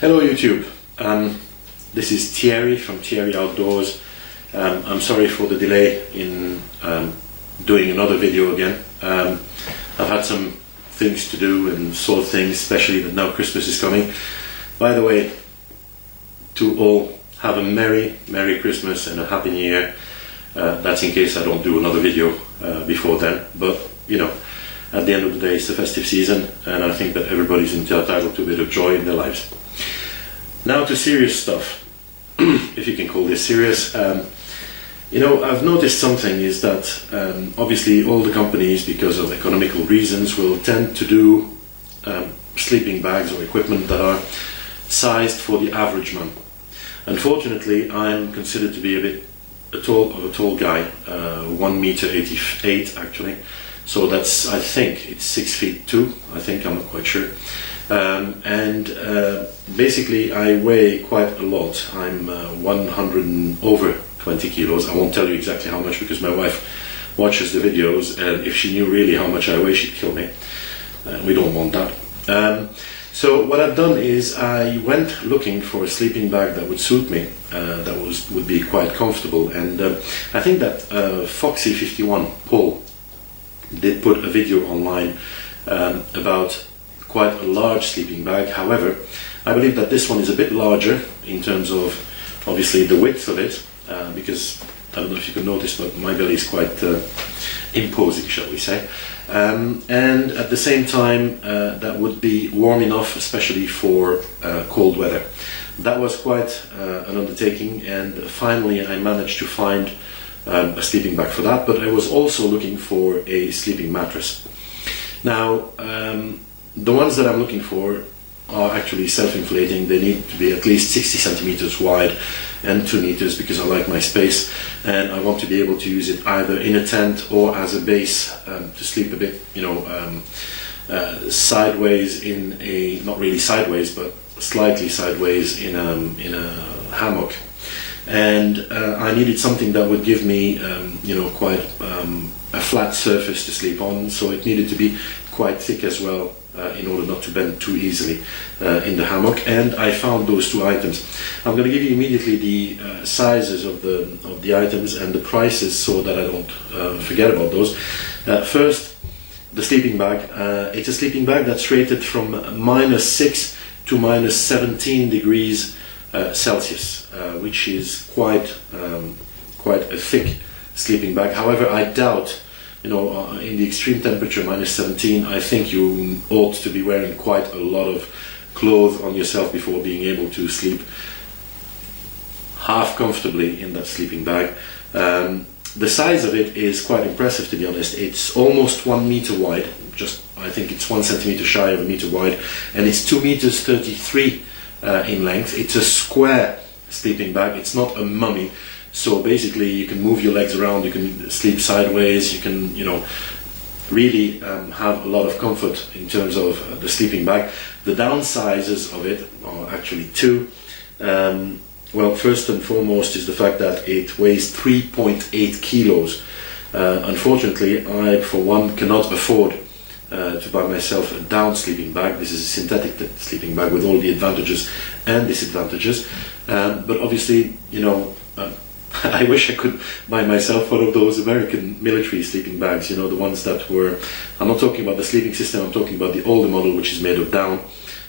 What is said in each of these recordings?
Hello YouTube, this is Thierry from Thierry Outdoors. I'm sorry for the delay in doing another video again. I've had some things to do and sort things, especially that now Christmas is coming. By the way, to all, have a Merry Christmas and a Happy New Year. That's in case I don't do another video before then, but you know, at the end of the day it's the festive season and I think that everybody's entitled to a bit of joy in their lives. Now to serious stuff, if you can call this serious. You know, I've noticed something is that obviously all the companies, because of economical reasons, will tend to do sleeping bags or equipment that are sized for the average man. Unfortunately, I'm considered to be a tall guy, 1 meter 88 actually. So that's, I think it's 6'2", I think, I'm not quite sure. Basically I weigh quite a lot. I'm 100 and over 20 kilos. I won't tell you exactly how much because my wife watches the videos, and if she knew really how much I weigh, she'd kill me. We don't want that. So what I've done is I went looking for a sleeping bag that would suit me, that would be quite comfortable, and I think that Foxy 51 Paul did put a video online about quite a large sleeping bag. However, I believe that this one is a bit larger in terms of obviously the width of it, because I don't know if you can notice, but my belly is quite imposing, shall we say, and at the same time that would be warm enough, especially for cold weather. That was quite an undertaking, and finally I managed to find a sleeping bag for that, but I was also looking for a sleeping mattress. Now the ones that I'm looking for are actually self-inflating. They need to be at least 60 centimeters wide and 2 meters because I like my space, and I want to be able to use it either in a tent or as a base to sleep a bit, you know, sideways in a, not really sideways, but slightly sideways in a hammock. And I needed something that would give me, you know, quite a flat surface to sleep on, so it needed to be quite thick as well, in order not to bend too easily in the hammock. And I found those two items. I'm going to give you immediately the sizes of the items and the prices so that I don't forget about those. First, the sleeping bag. It's a sleeping bag that's rated from -6 to -17 degrees Celsius, which is quite a thick sleeping bag. However, I doubt, you know, in the extreme temperature, -17, I think you ought to be wearing quite a lot of clothes on yourself before being able to sleep half comfortably in that sleeping bag. The size of it is quite impressive, to be honest. It's almost 1 meter wide, just, I think it's 1 centimeter shy of a meter wide, and it's 2 meters 33 in length. It's a square sleeping bag, it's not a mummy. So basically you can move your legs around, you can sleep sideways, you can, you know, really have a lot of comfort in terms of the sleeping bag. The downsizes of it are actually two. Well, first and foremost is the fact that it weighs 3.8 kilos. Unfortunately, I for one cannot afford to buy myself a down sleeping bag. This is a synthetic sleeping bag with all the advantages and disadvantages. But obviously, you know, I wish I could buy myself one of those American military sleeping bags, you know, the ones that were, I'm not talking about the sleeping system, I'm talking about the older model which is made of down.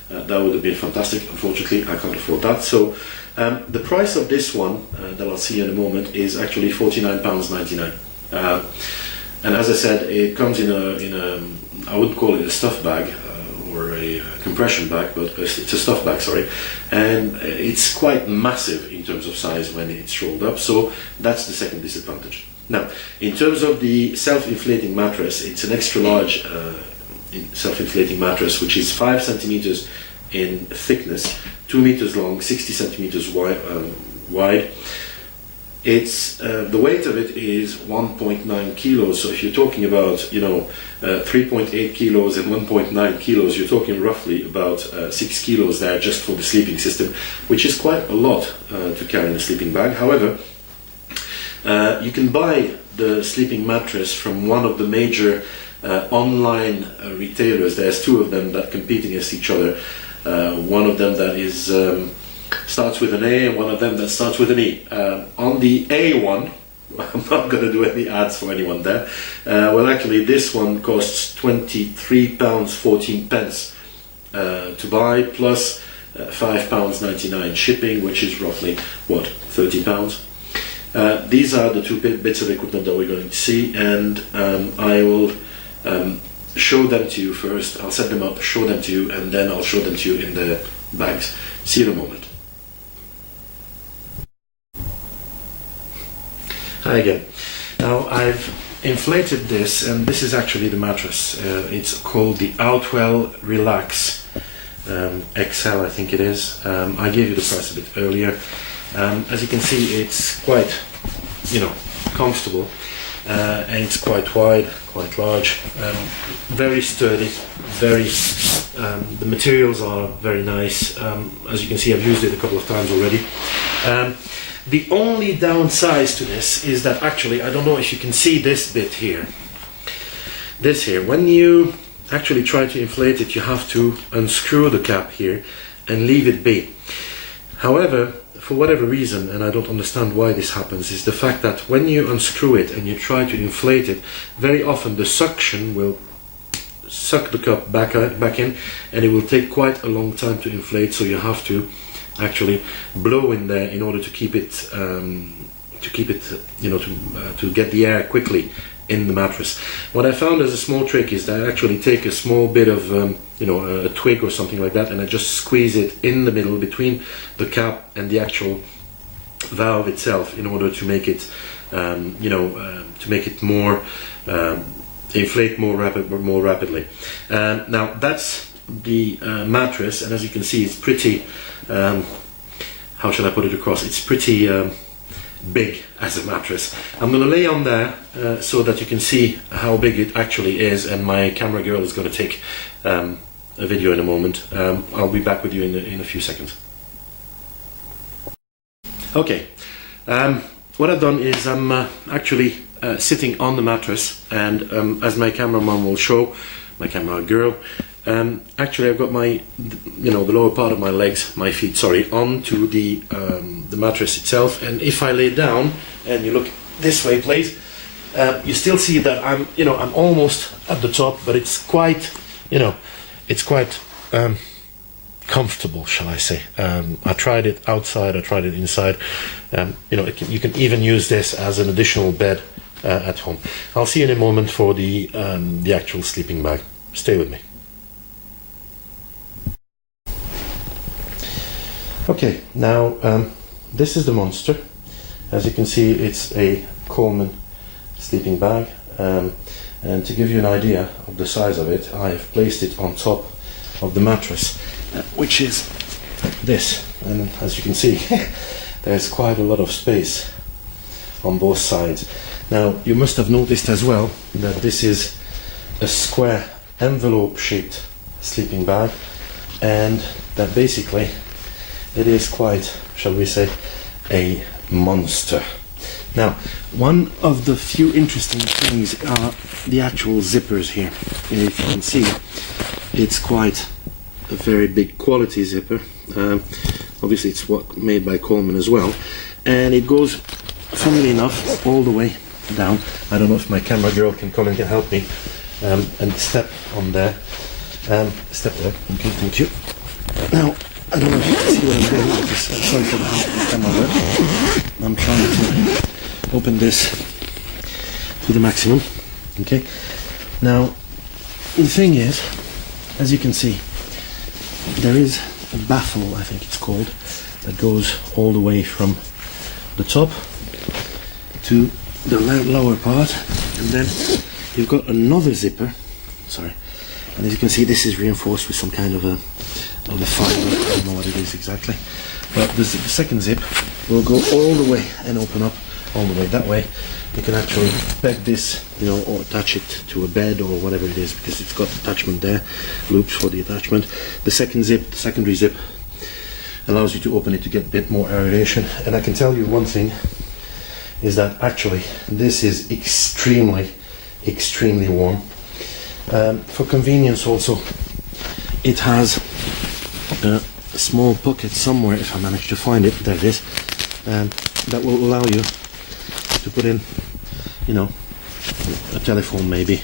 That would have been fantastic. Unfortunately, I can't afford that. So the price of this one, that I'll see in a moment, is actually £49.99. And as I said, it comes in a I wouldn't call it a stuff bag, or a compression bag, but it's a stuff bag, sorry, and it's quite massive in terms of size when it's rolled up, so that's the second disadvantage. Now, in terms of the self-inflating mattress, it's an extra large self-inflating mattress, which is 5 centimeters in thickness, 2 meters long, 60 centimeters wide. It's the weight of it is 1.9 kilos. So if you're talking about, you know, 3.8 kilos and 1.9 kilos, you're talking roughly about 6 kilos there just for the sleeping system, which is quite a lot to carry in a sleeping bag. However, you can buy the sleeping mattress from one of the major online retailers. There's two of them that compete against each other. one of them that is starts with an A and one of them that starts with an E. On the A one, I'm not going to do any ads for anyone there. Well, actually, this one costs £23.14 to buy, plus £5.99 shipping, which is roughly what, £30. These are the two bits of equipment that we're going to see, and I will show them to you first. I'll set them up, show them to you, and then I'll show them to you in the bags. See you in a moment. Hi again. Now I've inflated this, and this is actually the mattress. It's called the Outwell Relax XL, I think it is. I gave you the price a bit earlier. As you can see, it's quite, comfortable, and it's quite wide, quite large, very sturdy, the materials are very nice. As you can see, I've used it a couple of times already. The only downside to this is that actually, I don't know if you can see this bit here. This here, when you actually try to inflate it, you have to unscrew the cap here and leave it be. However, for whatever reason, and I don't understand why this happens, is the fact that when you unscrew it and you try to inflate it, very often the suction will suck the cup back in, and it will take quite a long time to inflate, so you have to actually blow in there in order to keep it to get the air quickly in the mattress. What I found as a small trick is that I actually take a small bit of a twig or something like that, and I just squeeze it in the middle between the cap and the actual valve itself in order to make it more inflate more rapidly. Now that's the mattress, and as you can see, it's pretty how shall I put it across, it's pretty big as a mattress. I'm going to lay on there so that you can see how big it actually is, and my camera girl is going to take a video in a moment. I'll be back with you in a few seconds. Okay, what I've done is I'm actually sitting on the mattress, and as my cameraman will show, my camera girl, actually I've got my, the lower part of my legs, my feet, sorry, onto the mattress itself, and if I lay down, and you look this way, please, you still see that I'm almost at the top, but it's quite, it's quite comfortable, shall I say. I tried it outside, I tried it inside. You can even use this as an additional bed at home. I'll see you in a moment for the actual sleeping bag. Stay with me. Okay, now this is the monster. As you can see, it's a Coleman sleeping bag, and to give you an idea of the size of it, I have placed it on top of the mattress, which is this, and as you can see there's quite a lot of space on both sides. Now you must have noticed as well that this is a square envelope shaped sleeping bag, and that basically it is quite, shall we say, a monster. Now, one of the few interesting things are the actual zippers here. And if you can see, it's quite a very big quality zipper. Obviously it's made by Coleman as well, and it goes, funnily enough, all the way down. I don't know if my camera girl can come and help me and step on there. Step there. Okay, thank you. Now, I don't know if you can see what I'm doing, because sorry for the camera work. I'm trying to open this to the maximum. Okay. Now, the thing is, as you can see, there is a baffle, I think it's called, that goes all the way from the top to the lower part, and then you've got another zipper. Sorry. And as you can see, this is reinforced with some kind of a fiber. I don't know what it is exactly, but the second zip will go all the way and open up all the way. That way you can actually peg this, or attach it to a bed or whatever it is, because it's got attachment there, loops for the attachment. The second zip, the secondary zip, allows you to open it to get a bit more aeration. And I can tell you one thing, is that actually this is extremely warm. For convenience also, it has a small pocket somewhere, if I manage to find it. There it is. And that will allow you to put in, you know, a telephone maybe.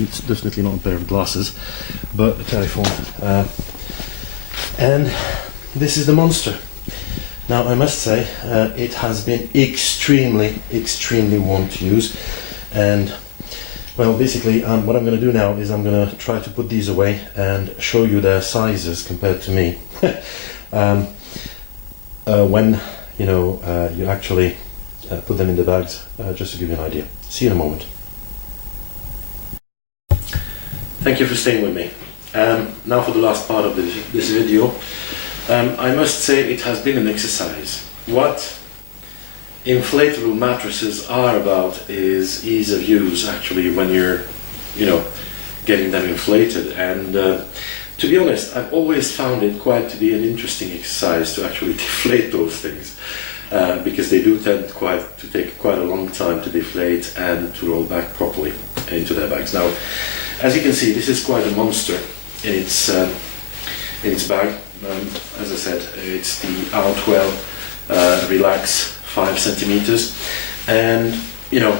It's definitely not a pair of glasses, but a telephone. And this is the monster. Now I must say it has been extremely warm to use, and well, basically what I'm going to do now is I'm going to try to put these away and show you their sizes compared to me. When you know you actually put them in the bags, just to give you an idea. See you in a moment. Thank you for staying with me. Now for the last part of this video. I must say it has been an exercise. What inflatable mattresses are about is ease of use, actually, when you're, you know, getting them inflated. And to be honest, I've always found it quite to be an interesting exercise to actually deflate those things, because they do tend to take quite a long time to deflate and to roll back properly into their bags. Now, as you can see, this is quite a monster in its bag. As I said, it's the Outwell Relax 5 centimeters, and you know,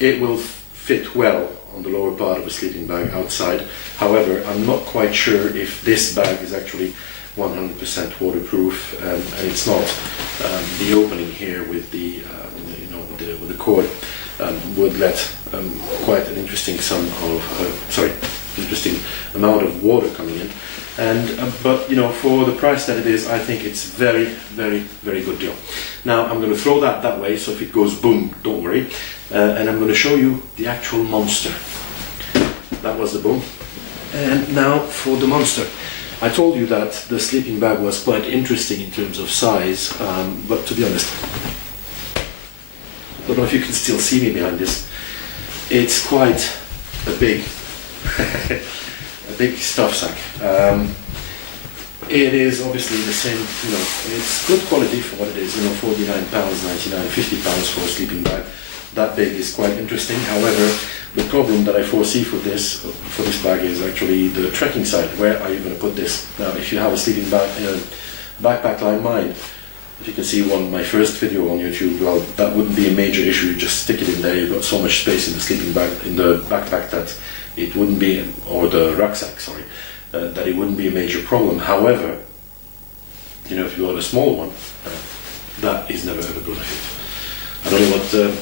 it will fit well on the lower part of a sleeping bag outside. However, I'm not quite sure if this bag is actually 100% waterproof, and it's not. The opening here with the with the cord would let quite an interesting interesting amount of water coming in. And but you know, for the price that it is, I think it's very good deal. Now I'm going to throw that way, so if it goes boom, don't worry. And I'm going to show you the actual monster. That was the boom. And now for the monster. I told you that the sleeping bag was quite interesting in terms of size, but to be honest, I don't know if you can still see me behind this. It's quite a big a big stuff sack. It is obviously the same, you know, it's good quality for what it is, you know, £49, £99, £50 for a sleeping bag. That big is quite interesting. However, the problem that I foresee for this bag is actually the trekking side. Where are you going to put this? Now, if you have a sleeping bag, backpack like mine, if you can see my first video on YouTube, well, that wouldn't be a major issue. You just stick it in there. You've got so much space in the sleeping bag, in the backpack, that it wouldn't be, or the rucksack, sorry, that it wouldn't be a major problem. However, you know, if you got a small one, that is never ever going to fit. I don't know what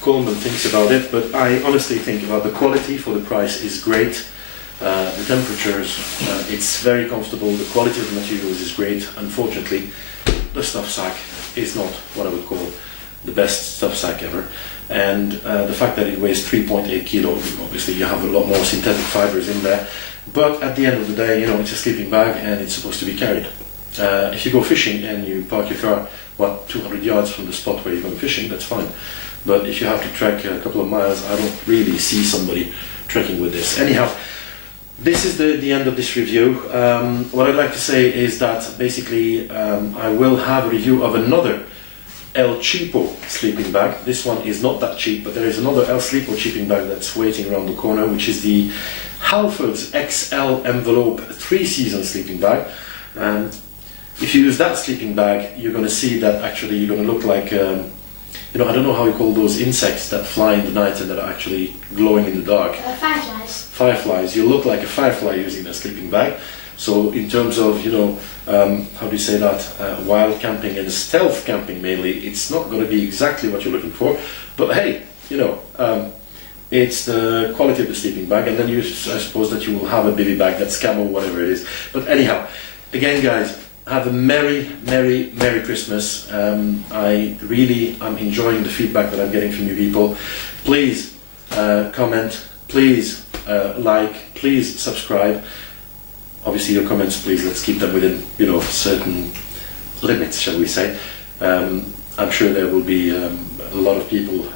Coleman thinks about it, but I honestly think about the quality for the price is great. The temperatures, it's very comfortable. The quality of the materials is great. Unfortunately, the stuff sack is not what I would call the best stuff sack ever. And the fact that it weighs 3.8 kilos, obviously you have a lot more synthetic fibers in there. But at the end of the day, you know, it's a sleeping bag and it's supposed to be carried. If you go fishing and you park your car, 200 yards from the spot where you're going fishing, that's fine. But if you have to trek a couple of miles, I don't really see somebody trekking with this. Anyhow, this is the end of this review. What I'd like to say is that basically I will have a review of another El Cheapo sleeping bag. This one is not that cheap, but there is another El Cheapo sleeping bag that's waiting around the corner, which is the Halfords XL Envelope 3-season sleeping bag. And if you use that sleeping bag, you're going to see that actually you're going to look like you know, I don't know how you call those insects that fly in the night and that are actually glowing in the dark. Fireflies. Fireflies. You look like a firefly using a sleeping bag. So in terms of, you know, how do you say that, wild camping and stealth camping mainly, it's not going to be exactly what you're looking for. But hey, you know, it's the quality of the sleeping bag, and then I suppose that you will have a bivy bag that's camo, whatever it is. But anyhow, again guys, have a merry Christmas. I really am enjoying the feedback that I'm getting from you people. Please comment, please like, please subscribe. Obviously your comments, please, let's keep them within, you know, certain limits, shall we say. I'm sure there will be a lot of people,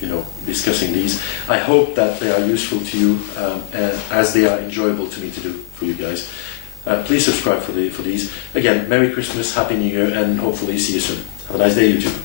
you know, discussing these. I hope that they are useful to you, as they are enjoyable to me to do for you guys. Please subscribe for these. Again, Merry Christmas, Happy New Year, and hopefully see you soon. Have a nice day, YouTube.